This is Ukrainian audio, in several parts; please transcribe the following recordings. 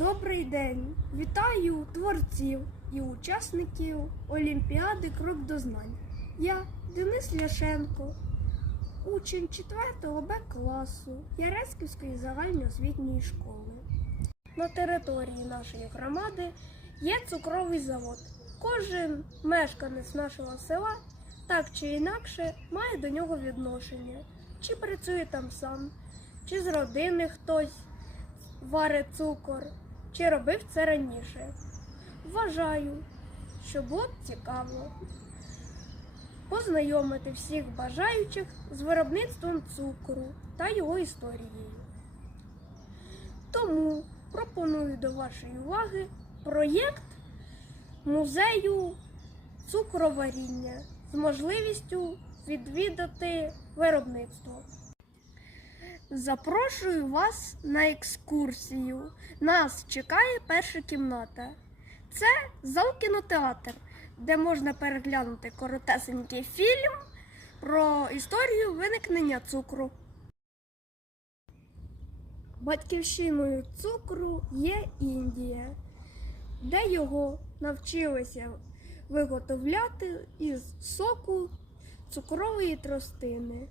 Добрий день! Вітаю творців і учасників Олімпіади Крок до знань. Я Денис Ляшенко, учень 4 Б класу Яреськівської загальноосвітньої школи. На території нашої громади є цукровий завод. Кожен мешканець нашого села так чи інакше має до нього відношення. Чи працює там сам, чи з родини хтось варить цукор, чи робив це раніше. Вважаю, що було б цікаво познайомити всіх бажаючих з виробництвом цукру та його історією. Тому пропоную до вашої уваги проєкт музею цукроваріння з можливістю відвідати виробництво. Запрошую вас на екскурсію. Нас чекає перша кімната. Це зал кінотеатр, де можна переглянути коротесенький фільм про історію виникнення цукру. Батьківщиною цукру є Індія, де його навчилися виготовляти із соку цукрової тростини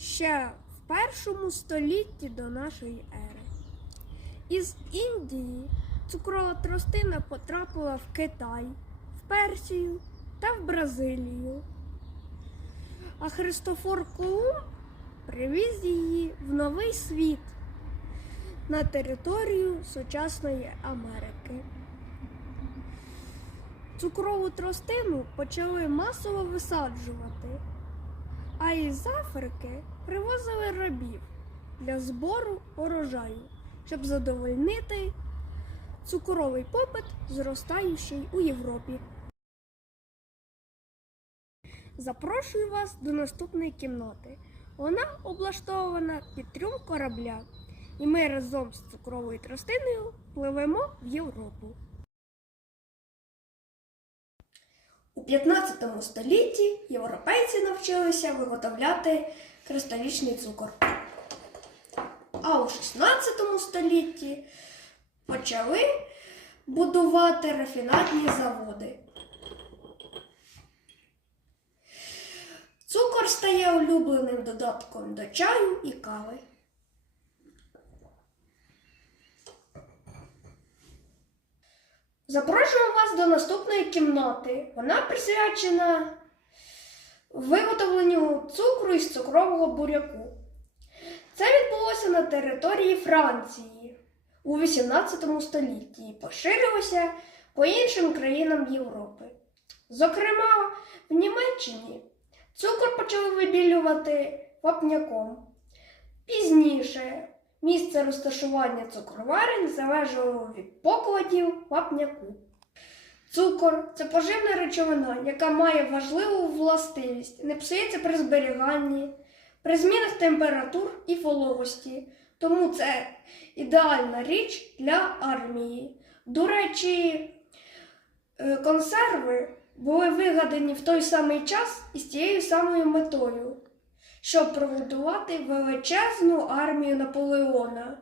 ще в першому столітті до нашої ери. Із Індії цукрова тростина потрапила в Китай, в Персію та в Бразилію. А Христофор Колумб привіз її в новий світ на територію сучасної Америки. Цукрову тростину почали масово висаджувати а із Африки привозили рабів для збору урожаю, щоб задовольнити цукровий попит, зростаючий у Європі. Запрошую вас до наступної кімнати. Вона облаштована під трюм корабля, і ми разом з цукровою тростиною пливемо в Європу. У 15 столітті європейці навчилися виготовляти кристалічний цукор. А у 16 столітті почали будувати рафінатні заводи. Цукор стає улюбленим додатком до чаю і кави. Запрошую вас до наступної кімнати. Вона присвячена виготовленню цукру із цукрового буряку. Це відбулося на території Франції у 18 столітті і поширилося по іншим країнам Європи. Зокрема, в Німеччині цукор почали вибілювати вапняком. Пізніше Місце розташування цукроварень залежало від покладів вапняку. Цукор це поживна речовина, яка має важливу властивість, не псується при зберіганні, при змінах температур і вологості. Тому це ідеальна річ для армії. До речі, е, консерви були вигадані в той самий час із тією самою метою щоб прогодувати величезну армію Наполеона.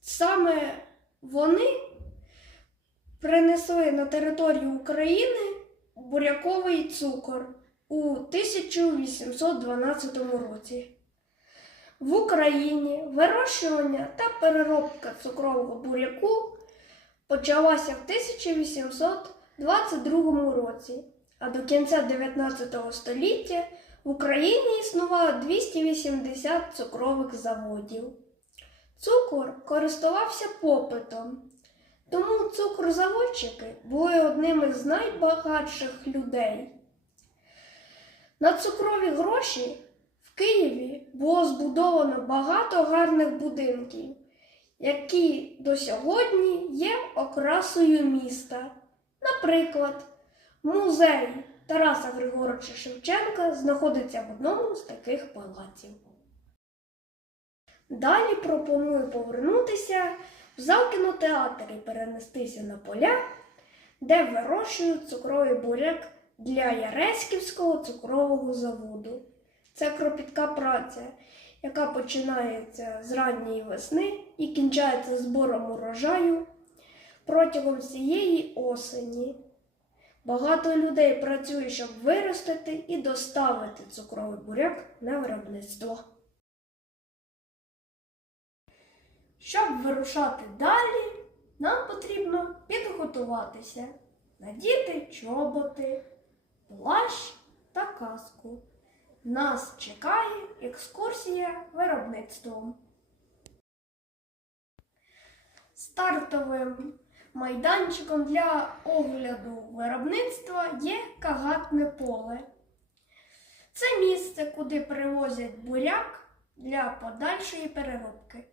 Саме вони принесли на територію України буряковий цукор у 1812 році. В Україні вирощування та переробка цукрового буряку почалася в 1822 році, а до кінця 19 століття в Україні існувало 280 цукрових заводів. Цукор користувався попитом, тому цукрозаводчики були одними з найбагатших людей. На цукрові гроші в Києві було збудовано багато гарних будинків, які до сьогодні є окрасою міста. Наприклад, музей. Тараса Григоровича Шевченка знаходиться в одному з таких палаців. Далі пропоную повернутися в зал кінотеатр і перенестися на поля, де вирощують цукровий буряк для Яреськівського цукрового заводу. Це кропітка праця, яка починається з ранньої весни і кінчається збором урожаю протягом всієї осені. Багато людей працює, щоб виростити і доставити цукровий буряк на виробництво. Щоб вирушати далі, нам потрібно підготуватися, надіти чоботи, плащ та каску. Нас чекає екскурсія виробництвом. Стартовим майданчиком для огляду виробництва є кагатне поле. Це місце, куди привозять буряк для подальшої переробки.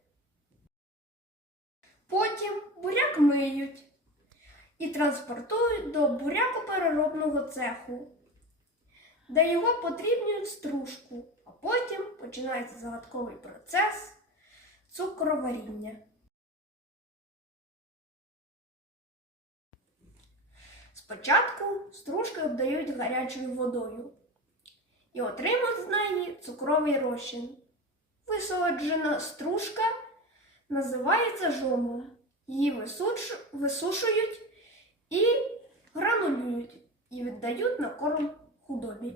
Потім буряк миють і транспортують до бурякопереробного цеху, де його потрібнюють стружку, а потім починається загадковий процес цукроваріння. Спочатку стружки обдають гарячою водою і отримують з неї цукровий розчин. Висоджена стружка називається жомом. Її висуш... висушують і гранулюють і віддають на корм худобі.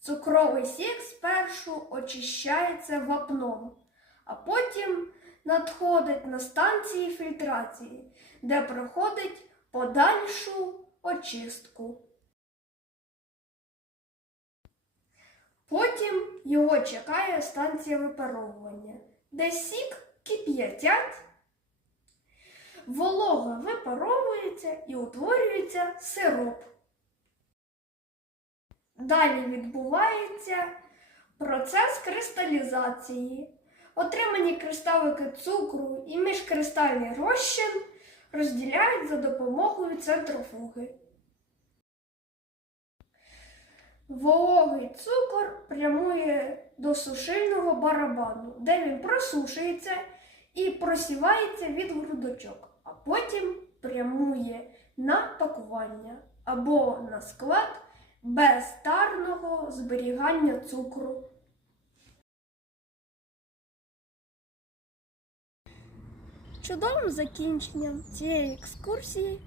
Цукровий сік спершу очищається вапном, а потім надходить на станції фільтрації, де проходить подальшу очистку. Потім його чекає станція випаровування, де сік кип'ятять, волога випаровується і утворюється сироп. Далі відбувається процес кристалізації. Отримані кристалики цукру і міжкристальний розчин розділяють за допомогою центрофуги. Вологий цукор прямує до сушильного барабану, де він просушується і просівається від грудочок, а потім прямує на пакування або на склад без тарного зберігання цукру. Чудовим закінченням цієї екскурсії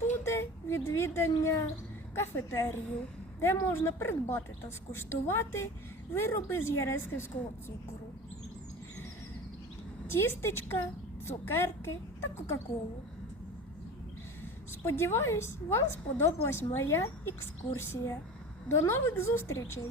буде відвідання кафетерію, де можна придбати та скуштувати вироби з яресківського цукру, тістечка, цукерки та Кока-Колу. Сподіваюсь, вам сподобалась моя екскурсія. До нових зустрічей!